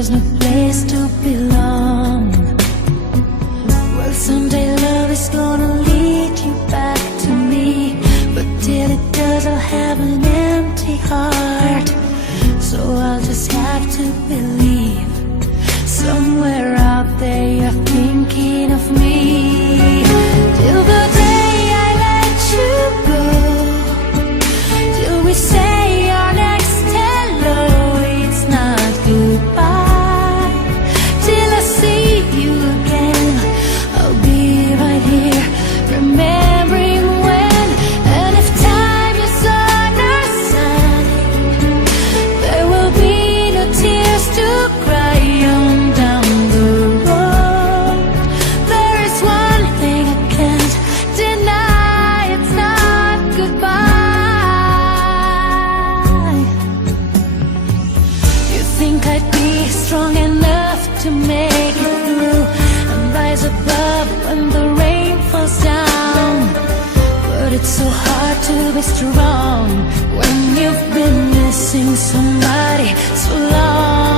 there's no place to belong. Well, someday love is gonna lead you back to me, but till it does I'll have an empty heart. So I'll just have to believe somewhere out there you're thinking of me. Till the day I let you go, till we say our next hello, it's not goodbye. Till I see you again, I'll be right here, remembering when. And if time is on our side, there will be no tears to cry on down the road. There is one thing I can't deny, it's not goodbye. You think I'd be strong enough to make it through and rise above when the rain falls down, but it's so hard to be strong when you've been missing somebody so long.